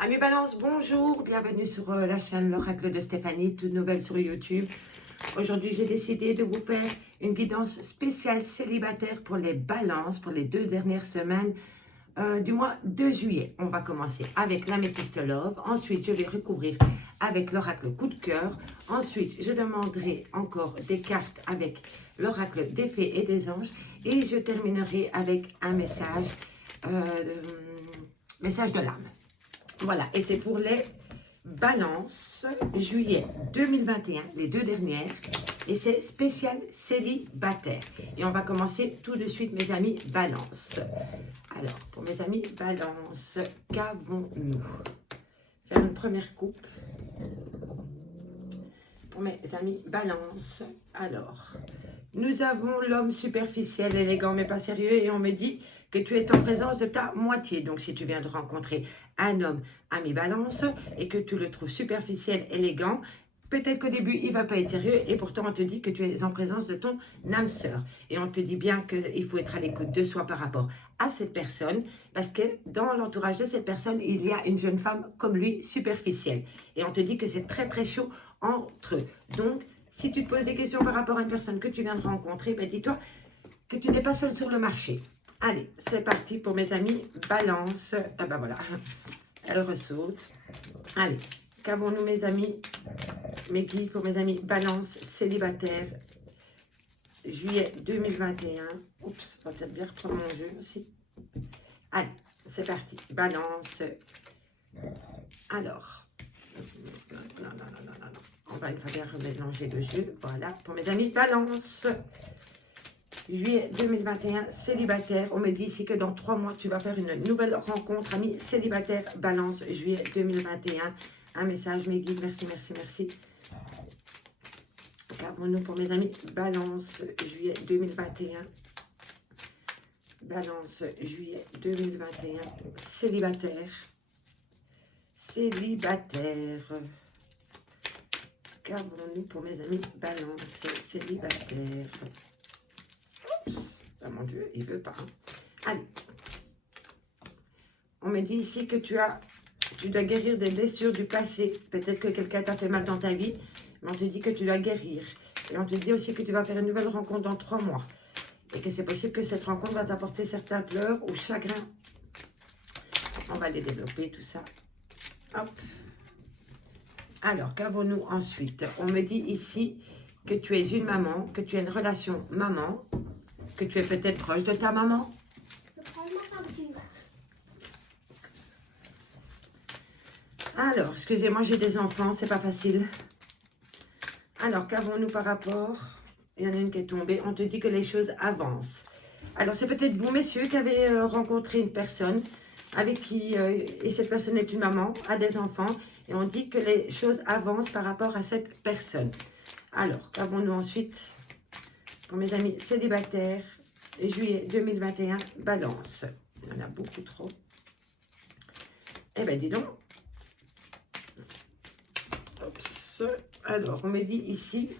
Amis Balance, bonjour, bienvenue sur la chaîne L'Oracle de Stéphanie, toute nouvelle sur YouTube. Aujourd'hui, j'ai décidé de vous faire une guidance spéciale célibataire pour les balances, pour les 2 dernières semaines du mois de juillet. On va commencer avec l'améthyste love, ensuite je vais recouvrir avec l'oracle coup de cœur, ensuite je demanderai encore des cartes avec l'oracle des fées et des anges et je terminerai avec un message de l'âme. Voilà, et c'est pour les balances juillet 2021, les 2 dernières, et c'est spécial célibataire. Et on va commencer tout de suite, mes amis balance. Alors, pour mes amis balance, qu'avons-nous? Faire une première coupe. Pour mes amis balance, alors, nous avons l'homme superficiel, élégant, mais pas sérieux, et on me dit que tu es en présence de ta moitié. Donc, si tu viens de rencontrer un homme, ami balance, et que tu le trouves superficiel, élégant, peut-être qu'au début, il ne va pas être sérieux, et pourtant, on te dit que tu es en présence de ton âme sœur. Et on te dit bien qu'il faut être à l'écoute de soi par rapport à cette personne, parce que dans l'entourage de cette personne, il y a une jeune femme comme lui, superficielle. Et on te dit que c'est très, très chaud entre eux. Donc, si tu te poses des questions par rapport à une personne que tu viens de rencontrer, ben dis-toi que tu n'es pas seul sur le marché. Allez, c'est parti pour mes amis balance. Ah ben voilà, elle ressaute. Allez, qu'avons-nous mes amis, mes guides pour mes amis balance célibataire, juillet 2021. Oups, on va peut-être bien reprendre mon jeu aussi. Allez, c'est parti, balance. Alors, non. On va une fois bien remélanger le jeu. Voilà, pour mes amis balance. Juillet 2021, célibataire. On me dit ici que dans 3 mois, tu vas faire une nouvelle rencontre. Amis célibataire, balance, juillet 2021. Un message, mes guides. Merci. Regardons-nous pour mes amis balance, juillet 2021. Balance, juillet 2021. Célibataire. Qu'avons-nous pour mes amis balance, célibataire? Oups, oh mon Dieu, il veut pas. Allez. On me dit ici que tu dois guérir des blessures du passé. Peut-être que quelqu'un t'a fait mal dans ta vie, mais on te dit que tu dois guérir. Et on te dit aussi que tu vas faire une nouvelle rencontre dans 3 mois. Et que c'est possible que cette rencontre va t'apporter certains pleurs ou chagrins. On va les développer, tout ça. Hop. Alors, qu'avons-nous ensuite? On me dit ici que tu es une maman, que tu as une relation maman, que tu es peut-être proche de ta maman. Alors, excusez-moi, j'ai des enfants, c'est pas facile. Alors, qu'avons-nous par rapport? Il y en a une qui est tombée. On te dit que les choses avancent. Alors, c'est peut-être vous, messieurs, qui avez rencontré une personne avec qui, et cette personne est une maman, a des enfants, et on dit que les choses avancent par rapport à cette personne. Alors, qu'avons-nous ensuite pour mes amis célibataires, juillet 2021, balance. Il y en a beaucoup trop. Eh bien, dis donc. Oups. Alors, on me dit ici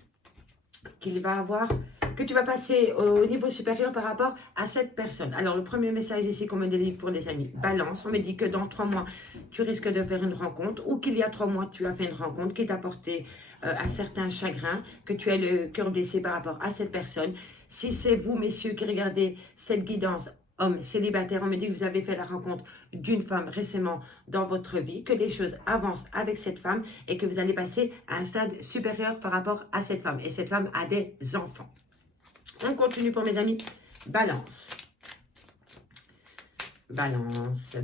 qu'il va avoir, que tu vas passer au niveau supérieur par rapport à cette personne. Alors, le premier message ici qu'on me délivre pour les amis, balance. On me dit que dans 3 mois, tu risques de faire une rencontre ou qu'il y a 3 mois, tu as fait une rencontre qui t'a apporté un certain chagrin, que tu as le cœur blessé par rapport à cette personne. Si c'est vous, messieurs, qui regardez cette guidance, homme célibataire, on me dit que vous avez fait la rencontre d'une femme récemment dans votre vie, que les choses avancent avec cette femme et que vous allez passer à un stade supérieur par rapport à cette femme. Et cette femme a des enfants. On continue pour mes amis. Balance. Balance.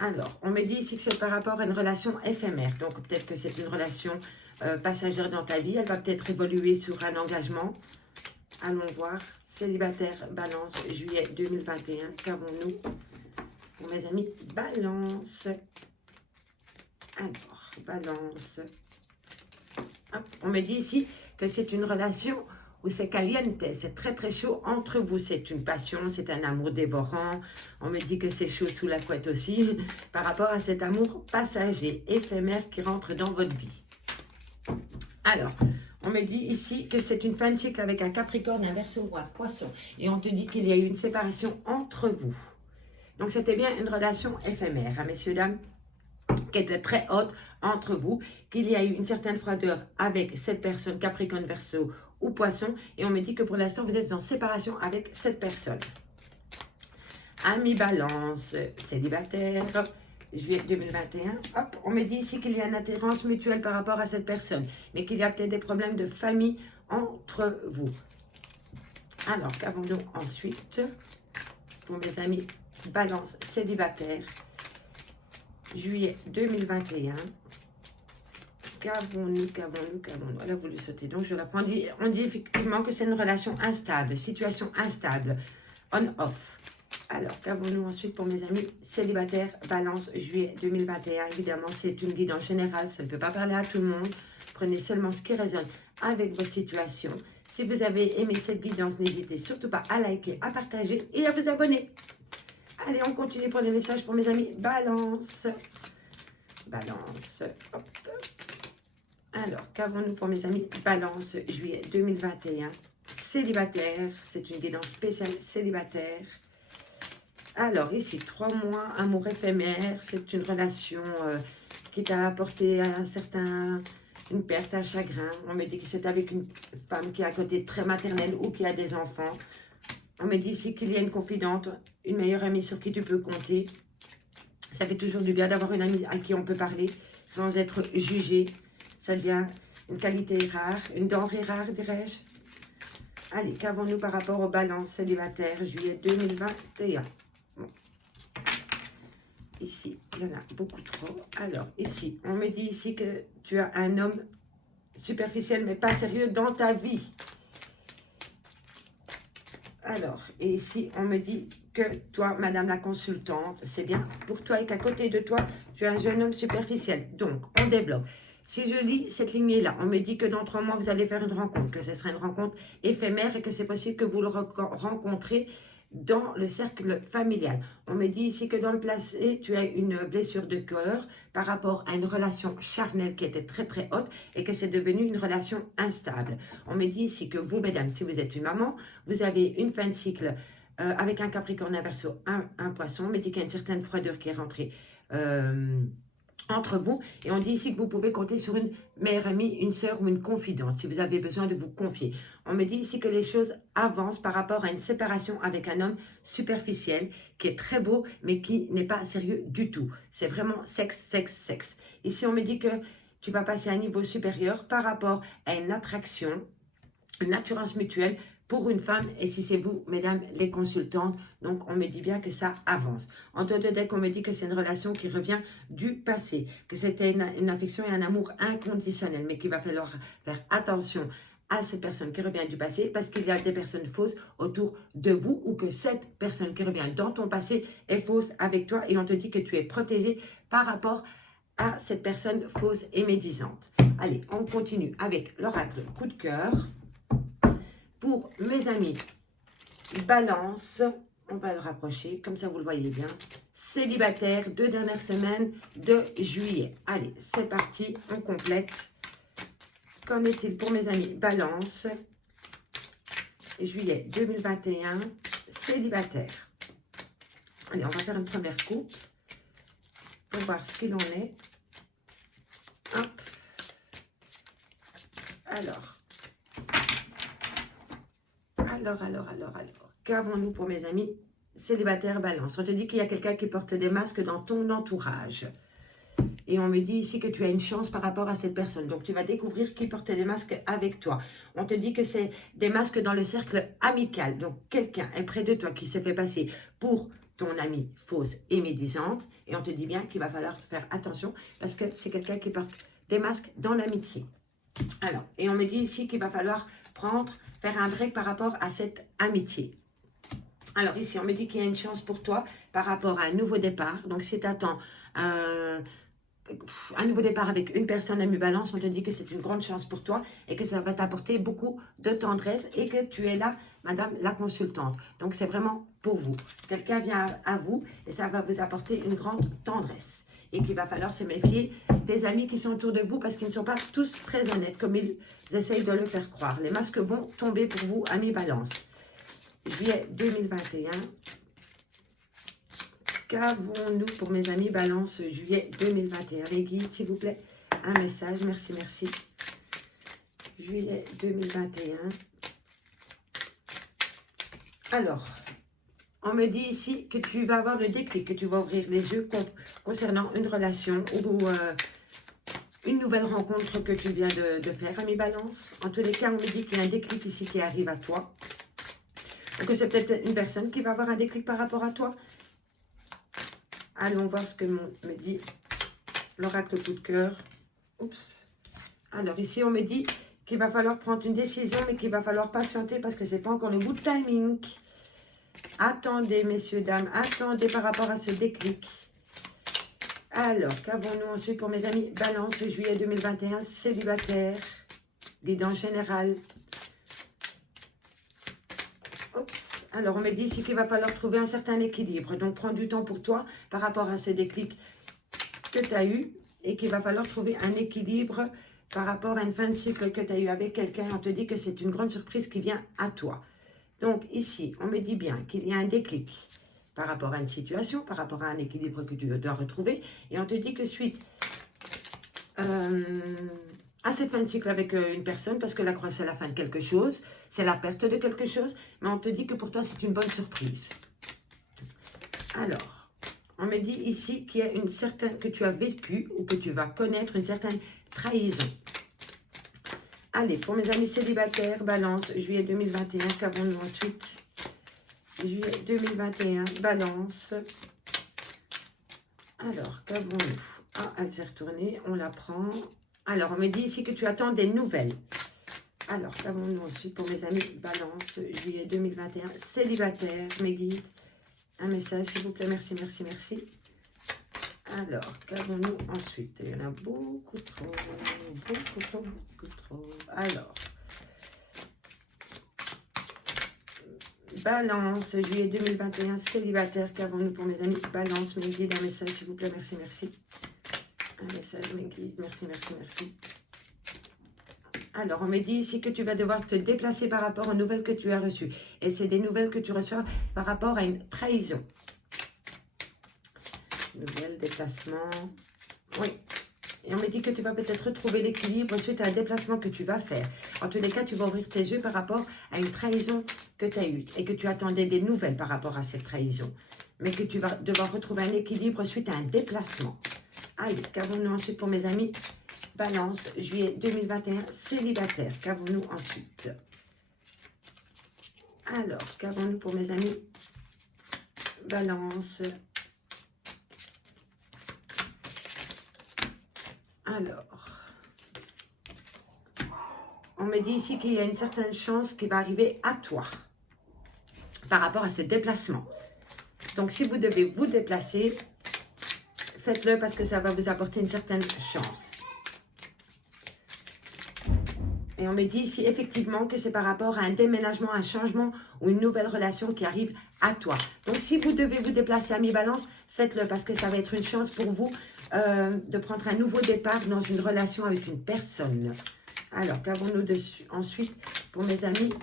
Alors, on me dit ici que c'est par rapport à une relation éphémère. Donc, peut-être que c'est une relation passagère dans ta vie. Elle va peut-être évoluer sur un engagement. Allons voir. Célibataire, balance, juillet 2021. Qu'avons-nous pour mes amis? Balance. Alors, balance. Hop. On me dit ici que c'est une relation où c'est caliente, c'est très très chaud entre vous. C'est une passion, c'est un amour dévorant. On me dit que c'est chaud sous la couette aussi par rapport à cet amour passager, éphémère qui rentre dans votre vie. Alors, on me dit ici que c'est une fin de cycle avec un Capricorne, un Verseau ou un Poisson. Et on te dit qu'il y a eu une séparation entre vous. Donc, c'était bien une relation éphémère, hein, messieurs, dames, qui était très haute entre vous, qu'il y a eu une certaine froideur avec cette personne, Capricorne, Verseau ou Poisson, et on me dit que pour l'instant, vous êtes en séparation avec cette personne. Ami Balance, célibataire, juillet 2021, hop, on me dit ici qu'il y a une attirance mutuelle par rapport à cette personne, mais qu'il y a peut-être des problèmes de famille entre vous. Alors, qu'avons-nous ensuite pour mes amis Balance, célibataire, juillet 2021. Qu'avons-nous? Elle a voulu sauter, donc je la prends. On dit effectivement que c'est une relation instable, situation instable, on-off. Alors, qu'avons-nous ensuite pour mes amis célibataires, Balance, juillet 2021. Évidemment, c'est une guidance générale, ça ne peut pas parler à tout le monde. Prenez seulement ce qui résonne avec votre situation. Si vous avez aimé cette guidance, n'hésitez surtout pas à liker, à partager et à vous abonner. Allez, on continue pour les messages pour mes amis Balance. Balance, hop. Alors, qu'avons-nous pour mes amis Balance, juillet 2021. Célibataire, c'est une guidance spéciale célibataire. Alors, ici, 3 mois, amour éphémère, c'est une relation qui t'a apporté une perte, un chagrin. On me dit que c'est avec une femme qui est à côté très maternelle ou qui a des enfants. On me dit ici qu'il y a une confidente, une meilleure amie sur qui tu peux compter. Ça fait toujours du bien d'avoir une amie à qui on peut parler sans être jugé. Ça devient une qualité rare, une denrée rare, dirais-je. Allez, qu'avons-nous par rapport aux balances célibataires, juillet 2021? Bon. Ici, il y en a beaucoup trop. Alors, ici, on me dit ici que tu as un homme superficiel, mais pas sérieux dans ta vie. Alors, et ici, on me dit que toi, madame la consultante, c'est bien pour toi et qu'à côté de toi, tu as un jeune homme superficiel. Donc, on développe. Si je lis cette lignée-là, on me dit que dans 3 mois, vous allez faire une rencontre, que ce sera une rencontre éphémère et que c'est possible que vous le rencontrez dans le cercle familial. On me dit ici que dans le passé, tu as une blessure de cœur par rapport à une relation charnelle qui était très très haute et que c'est devenu une relation instable. On me dit ici que vous, mesdames, si vous êtes une maman, vous avez une fin de cycle avec un Capricorne, un Verseau, un Poisson. On me dit qu'il y a une certaine froideur qui est rentrée entre vous, et on dit ici que vous pouvez compter sur une meilleure amie, une sœur ou une confidente si vous avez besoin de vous confier. On me dit ici que les choses avancent par rapport à une séparation avec un homme superficiel qui est très beau mais qui n'est pas sérieux du tout. C'est vraiment sexe, sexe, sexe. Ici on me dit que tu vas passer à un niveau supérieur par rapport à une attraction, une attirance mutuelle pour une femme, et si c'est vous, mesdames les consultantes, donc on me dit bien que ça avance. En dehors de deck, on me dit que c'est une relation qui revient du passé, que c'était une affection et un amour inconditionnel, mais qu'il va falloir faire attention à cette personne qui revient du passé, parce qu'il y a des personnes fausses autour de vous, ou que cette personne qui revient dans ton passé est fausse avec toi, et on te dit que tu es protégé par rapport à cette personne fausse et médisante. Allez, on continue avec l'oracle coup de cœur. Pour mes amis Balance, on va le rapprocher, comme ça vous le voyez bien. Célibataire, 2 dernières semaines de juillet. Allez, c'est parti, on complète. Qu'en est-il pour mes amis Balance, juillet 2021, célibataire? Allez, on va faire une première coupe pour voir ce qu'il en est. Hop. Alors, qu'avons-nous pour mes amis célibataires Balance? On te dit qu'il y a quelqu'un qui porte des masques dans ton entourage. Et on me dit ici que tu as une chance par rapport à cette personne. Donc, tu vas découvrir qui porte des masques avec toi. On te dit que c'est des masques dans le cercle amical. Donc, quelqu'un est près de toi qui se fait passer pour ton amie fausse et médisante. Et on te dit bien qu'il va falloir faire attention parce que c'est quelqu'un qui porte des masques dans l'amitié. Alors, et on me dit ici qu'il va falloir faire un break par rapport à cette amitié. Alors ici, on me dit qu'il y a une chance pour toi par rapport à un nouveau départ. Donc si tu attends un nouveau départ avec une personne amie Balance, on te dit que c'est une grande chance pour toi et que ça va t'apporter beaucoup de tendresse et que tu es là, madame la consultante. Donc c'est vraiment pour vous. Quelqu'un vient à vous et ça va vous apporter une grande tendresse. Et qu'il va falloir se méfier des amis qui sont autour de vous parce qu'ils ne sont pas tous très honnêtes comme ils essayent de le faire croire. Les masques vont tomber pour vous, amis Balance. Juillet 2021. qu'avons-nous pour mes amis Balance juillet 2021? Les guides, s'il vous plaît, un message. Merci, merci. Juillet 2021. Alors, on me dit ici que tu vas avoir le déclic, que tu vas ouvrir les yeux concernant une relation ou une nouvelle rencontre que tu viens de faire, ami Balance. En tous les cas, on me dit qu'il y a un déclic ici qui arrive à toi. Ou que c'est peut-être une personne qui va avoir un déclic par rapport à toi. Allons voir ce que me dit l'oracle coup de cœur. Oups. Alors ici, on me dit qu'il va falloir prendre une décision, mais qu'il va falloir patienter parce que ce n'est pas encore le good timing. Attendez, messieurs, dames, attendez par rapport à ce déclic. Alors, qu'avons-nous ensuite pour mes amis Balance, juillet 2021, célibataire, guidance générale. Oups. Alors, on me dit ici qu'il va falloir trouver un certain équilibre. Donc, prends du temps pour toi par rapport à ce déclic que tu as eu et qu'il va falloir trouver un équilibre par rapport à une fin de cycle que tu as eu avec quelqu'un. On te dit que c'est une grande surprise qui vient à toi. Donc ici, on me dit bien qu'il y a un déclic par rapport à une situation, par rapport à un équilibre que tu dois retrouver. Et on te dit que suite à cette fin de cycle avec une personne, parce que la croix c'est la fin de quelque chose, c'est la perte de quelque chose, mais on te dit que pour toi c'est une bonne surprise. Alors, on me dit ici qu'il y a une certaine, que tu as vécu ou que tu vas connaître une certaine trahison. Allez, pour mes amis célibataires, Balance, juillet 2021, qu'avons-nous ensuite? Juillet 2021, Balance. Alors, qu'avons-nous? Ah, elle s'est retournée, on la prend. Alors, on me dit ici que tu attends des nouvelles. Alors, qu'avons-nous ensuite pour mes amis Balance, juillet 2021, célibataire, mes guides? Un message, s'il vous plaît, merci, merci, merci. Alors, qu'avons-nous ensuite? Il y en a beaucoup trop, beaucoup trop, beaucoup trop. Alors, Balance, juillet 2021, célibataire, qu'avons-nous pour mes amis Balance, mes guides? Un message, s'il vous plaît, merci, merci. Un message, mes guides, merci, merci, merci. Alors, on me dit ici que tu vas devoir te déplacer par rapport aux nouvelles que tu as reçues. Et c'est des nouvelles que tu reçois par rapport à une trahison. Nouvelle, déplacement. Oui. Et on me dit que tu vas peut-être retrouver l'équilibre suite à un déplacement que tu vas faire. En tous les cas, tu vas ouvrir tes yeux par rapport à une trahison que tu as eue. Et que tu attendais des nouvelles par rapport à cette trahison. Mais que tu vas devoir retrouver un équilibre suite à un déplacement. Allez, qu'avons-nous ensuite pour mes amis Balance, juillet 2021, célibataire. Qu'avons-nous ensuite? Alors, qu'avons-nous pour mes amis Balance? Alors, on me dit ici qu'il y a une certaine chance qui va arriver à toi par rapport à ce déplacement. Donc, si vous devez vous déplacer, faites-le parce que ça va vous apporter une certaine chance. Et on me dit ici effectivement que c'est par rapport à un déménagement, un changement ou une nouvelle relation qui arrive à toi. Donc, si vous devez vous déplacer à mi-balance, faites-le parce que ça va être une chance pour vous de prendre un nouveau départ dans une relation avec une personne. Alors, qu'avons-nous dessus ensuite pour mes amis?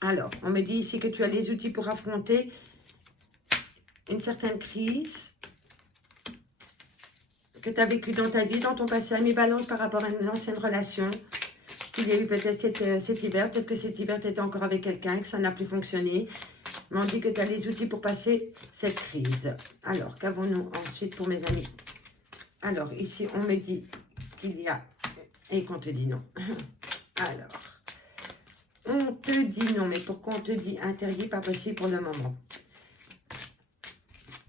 Alors, on me dit ici que tu as les outils pour affronter une certaine crise que tu as vécue dans ta vie, dans ton passé à mi-balance par rapport à une ancienne relation qu'il y a eu peut-être cet hiver. Peut-être que cet hiver, tu étais encore avec quelqu'un et que ça n'a plus fonctionné. Mais on dit que tu as les outils pour passer cette crise. Alors, qu'avons-nous ensuite pour mes amis? Alors, ici, on me dit qu'il y a... Et qu'on te dit non. Alors, on te dit non. Mais pourquoi on te dit interdit, pas possible pour le moment?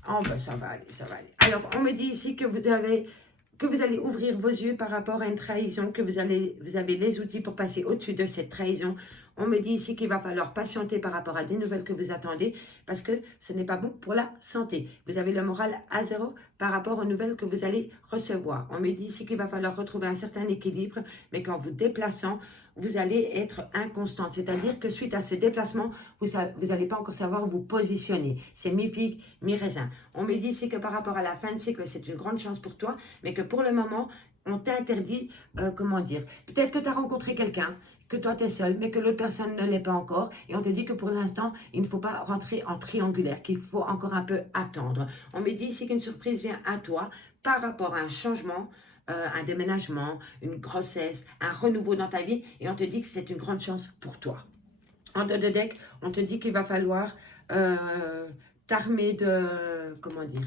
Oh, ben ça va aller, ça va aller. Alors, on me dit ici que vous allez ouvrir vos yeux par rapport à une trahison, que vous avez les outils pour passer au-dessus de cette trahison. On me dit ici qu'il va falloir patienter par rapport à des nouvelles que vous attendez parce que ce n'est pas bon pour la santé. Vous avez le moral à zéro par rapport aux nouvelles que vous allez recevoir. On me dit ici qu'il va falloir retrouver un certain équilibre, mais qu'en vous déplaçant, vous allez être inconstante. C'est-à-dire que suite à ce déplacement, vous n'allez pas encore savoir où vous positionner. C'est mi-figue, mi-raisin. On me dit ici que par rapport à la fin de cycle, c'est une grande chance pour toi, mais que pour le moment, on t'interdit, comment dire, peut-être que tu as rencontré quelqu'un que toi tu es seul, mais que l'autre personne ne l'est pas encore. Et on te dit que pour l'instant, il ne faut pas rentrer en triangulaire, qu'il faut encore un peu attendre. On me dit ici qu'une surprise vient à toi par rapport à un changement, un déménagement, une grossesse, un renouveau dans ta vie. Et on te dit que c'est une grande chance pour toi. En dos de deck, on te dit qu'il va falloir t'armer de, comment dire,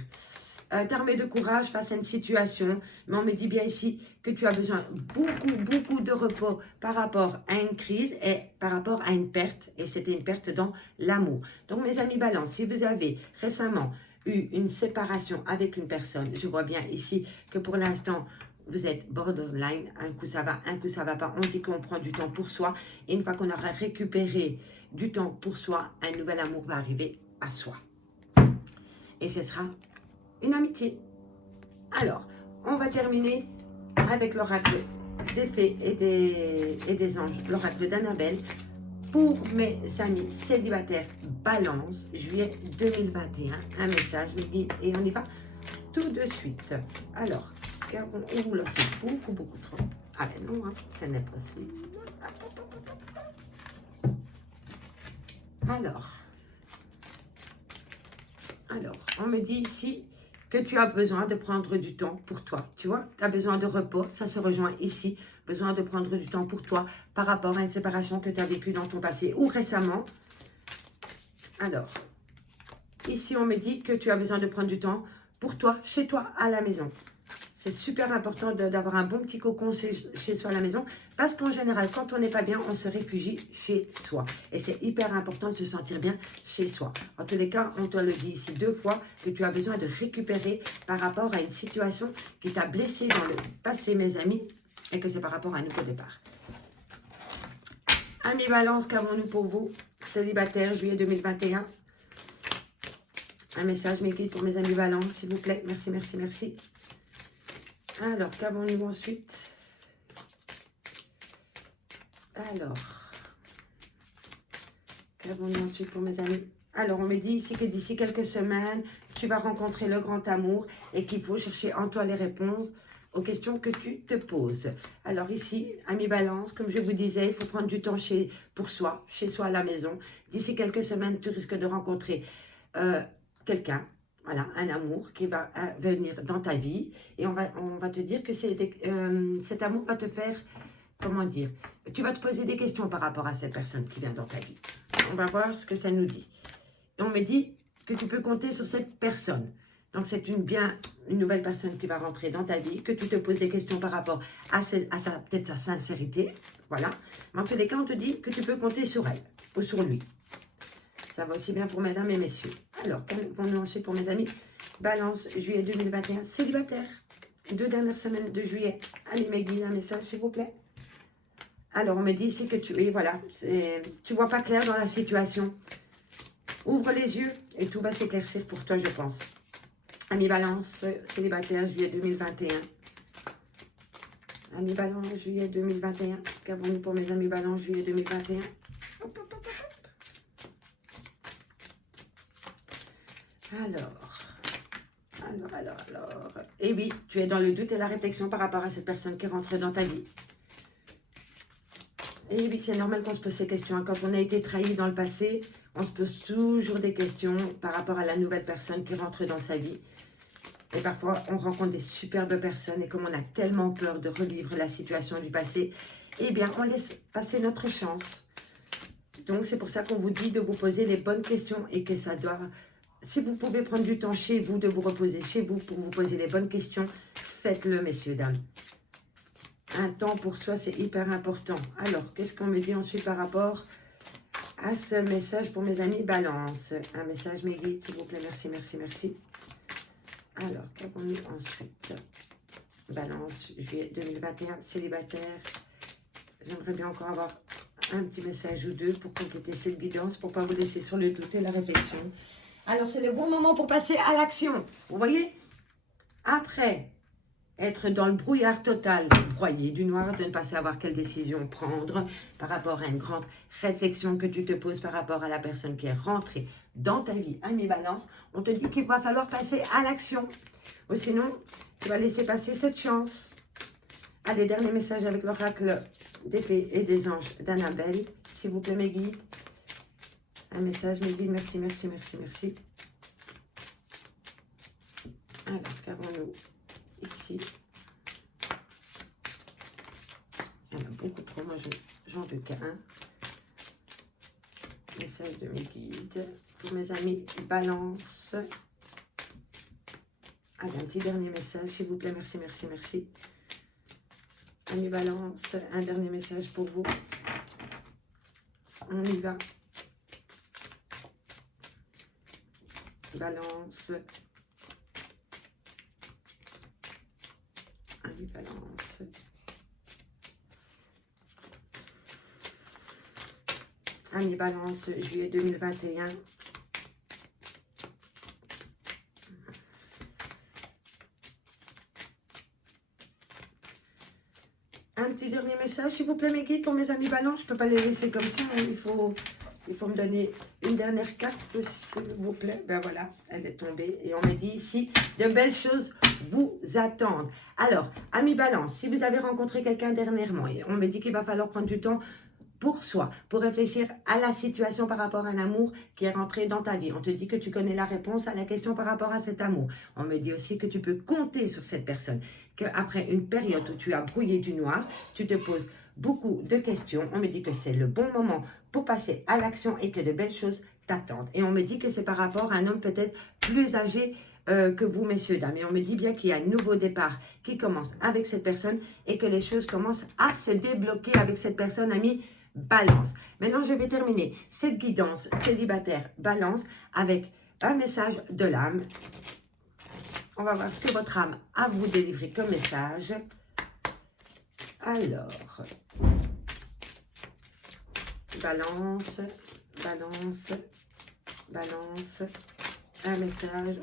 t'armer de courage face à une situation. Mais on me dit bien ici que tu as besoin beaucoup de repos par rapport à une crise et par rapport à une perte. Et c'était une perte dans l'amour. Donc mes amis Balance, si vous avez récemment eu une séparation avec une personne, je vois bien ici que pour l'instant, vous êtes borderline, un coup ça va pas. On dit qu'on prend du temps pour soi. Et une fois qu'on aura récupéré du temps pour soi, un nouvel amour va arriver à soi. Et ce sera une amitié. Alors, on va terminer avec l'oracle des fées et des anges, l'oracle d'Annabelle. Pour mes amis célibataires Balance, juillet 2021, un message, et on y va tout de suite. Alors, ouh là, c'est beaucoup trop. Ah ben non, hein, ça n'est pas possible. Alors, on me dit ici que tu as besoin de prendre du temps pour toi. Tu vois, tu as besoin de repos, ça se rejoint ici. Besoin de prendre du temps pour toi par rapport à une séparation que tu as vécue dans ton passé ou récemment. Alors, ici on me dit que tu as besoin de prendre du temps pour toi, chez toi, à la maison. C'est super important d'avoir un bon petit cocon chez soi à la maison parce qu'en général, quand on n'est pas bien, on se réfugie chez soi. Et c'est hyper important de se sentir bien chez soi. En tous les cas, on te le dit ici 2 fois que tu as besoin de récupérer par rapport à une situation qui t'a blessé dans le passé, mes amis, et que c'est par rapport à un nouveau départ. Amis Balance, qu'avons-nous pour vous? Célibataire, juillet 2021. Un message, mes guides, pour mes amis Balance, s'il vous plaît. Merci, merci, merci. Alors, qu'avons-nous ensuite? Alors, qu'avons-nous ensuite pour mes amis? Alors, on me dit ici que d'ici quelques semaines, tu vas rencontrer le grand amour et qu'il faut chercher en toi les réponses aux questions que tu te poses. Alors ici, amis Balance, comme je vous disais, il faut prendre du temps pour soi, chez soi à la maison. D'ici quelques semaines, tu risques de rencontrer quelqu'un. Voilà, un amour qui va venir dans ta vie. Et on va te dire que cet amour va te faire, comment dire, tu vas te poser des questions par rapport à cette personne qui vient dans ta vie. On va voir ce que ça nous dit. Et on me dit que tu peux compter sur cette personne. Donc c'est une nouvelle personne qui va rentrer dans ta vie, que tu te poses des questions par rapport à peut-être sa sincérité. Voilà. Mais en tous les cas, on te dit que tu peux compter sur elle ou sur lui. Ça va aussi bien pour mesdames et messieurs. Alors, qu'avons-nous ensuite pour mes amis? Balance, juillet 2021, célibataire. 2 dernières semaines de juillet. Allez, mes guides, un message, s'il vous plaît. Alors, on me dit ici que tu vois pas clair dans la situation. Ouvre les yeux et tout va s'éclaircir pour toi, je pense. Amis Balance, célibataire, juillet 2021. Amis Balance, juillet 2021. Qu'avons-nous pour mes amis Balance, juillet 2021? Alors. Et oui, tu es dans le doute et la réflexion par rapport à cette personne qui est rentrée dans ta vie. Et oui, c'est normal qu'on se pose ces questions. Quand on a été trahi dans le passé, on se pose toujours des questions par rapport à la nouvelle personne qui rentre dans sa vie. Et parfois, on rencontre des superbes personnes et comme on a tellement peur de revivre la situation du passé, eh bien, on laisse passer notre chance. Donc, c'est pour ça qu'on vous dit de vous poser les bonnes questions et que ça doit... Si vous pouvez prendre du temps chez vous, de vous reposer chez vous pour vous poser les bonnes questions, faites-le, messieurs, dames. Un temps pour soi, c'est hyper important. Alors, qu'est-ce qu'on me dit ensuite par rapport à ce message pour mes amis Balance? Un message, mes guides, s'il vous plaît. Merci, merci, merci. Alors, qu'avons-nous ensuite? Balance, juillet 2021, célibataire. J'aimerais bien encore avoir un petit message ou deux pour compléter cette guidance, pour ne pas vous laisser sur le doute et la réflexion. Alors, c'est le bon moment pour passer à l'action. Vous voyez? Après être dans le brouillard total, broyer du noir, de ne pas savoir quelle décision prendre par rapport à une grande réflexion que tu te poses par rapport à la personne qui est rentrée dans ta vie, ami Balance, on te dit qu'il va falloir passer à l'action. Ou sinon, tu vas laisser passer cette chance. Allez, dernier message avec l'oracle des fées et des anges d'Annabelle. S'il vous plaît, mes guides. Un message, mes guides. Merci, merci, merci, merci. Alors, qu'avons-nous ici? Il y en a beaucoup trop. Moi, j'en veux qu'un. Message de mes guides. Pour mes amis, balance. Allez, un petit dernier message, s'il vous plaît. Merci, merci, merci. Amis balance, un dernier message pour vous. On y va. Balance. Amis balance. Amis balance, juillet 2021. Un petit dernier message, s'il vous plaît, mes guides, pour mes amis balance. Je ne peux pas les laisser comme ça. Hein. Il faut me donner une dernière carte, s'il vous plaît. Ben voilà, elle est tombée. Et on me dit ici, de belles choses vous attendent. Alors, amis balance, si vous avez rencontré quelqu'un dernièrement, et on me dit qu'il va falloir prendre du temps pour soi, pour réfléchir à la situation par rapport à un amour qui est rentré dans ta vie. On te dit que tu connais la réponse à la question par rapport à cet amour. On me dit aussi que tu peux compter sur cette personne, qu'après une période où tu as brouillé du noir, tu te poses beaucoup de questions. On me dit que c'est le bon moment pour passer à l'action et que de belles choses t'attendent. Et on me dit que c'est par rapport à un homme peut-être plus âgé que vous, messieurs, dames. Et on me dit bien qu'il y a un nouveau départ qui commence avec cette personne et que les choses commencent à se débloquer avec cette personne, amis. Balance. Maintenant, je vais terminer cette guidance célibataire balance avec un message de l'âme. On va voir ce que votre âme a à vous délivrer comme message. Alors, balance, balance, balance, un message.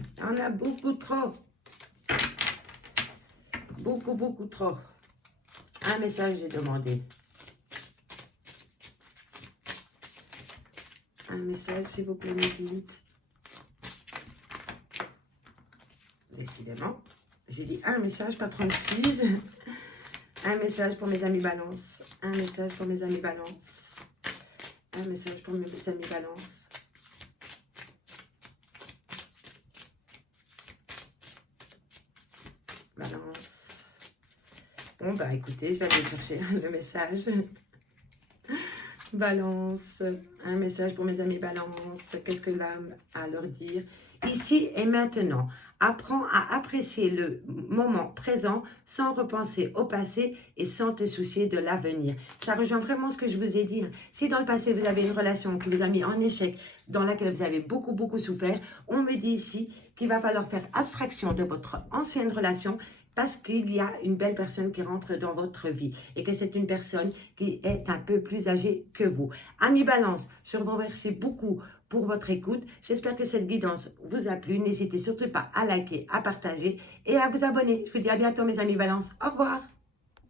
Il y en a beaucoup trop. Beaucoup, beaucoup trop. Un message, j'ai demandé. Un message, s'il vous plaît, mes guides. Décidément. J'ai dit un message, pas 36. Un message pour mes amis balance. Un message pour mes amis balance. Un message pour mes amis balance. Balance. Bon, bah écoutez, je vais aller chercher le message. Balance, un message pour mes amis balance. Qu'est-ce que l'âme a à leur dire? Ici et maintenant, apprends à apprécier le moment présent sans repenser au passé et sans te soucier de l'avenir. Ça rejoint vraiment ce que je vous ai dit. Si dans le passé, vous avez une relation qui vous a mis en échec, dans laquelle vous avez beaucoup, beaucoup souffert, on me dit ici qu'il va falloir faire abstraction de votre ancienne relation parce qu'il y a une belle personne qui rentre dans votre vie et que c'est une personne qui est un peu plus âgée que vous. Amis Balance, je vous remercie beaucoup pour votre écoute. J'espère que cette guidance vous a plu. N'hésitez surtout pas à liker, à partager et à vous abonner. Je vous dis à bientôt mes amis Balance. Au revoir.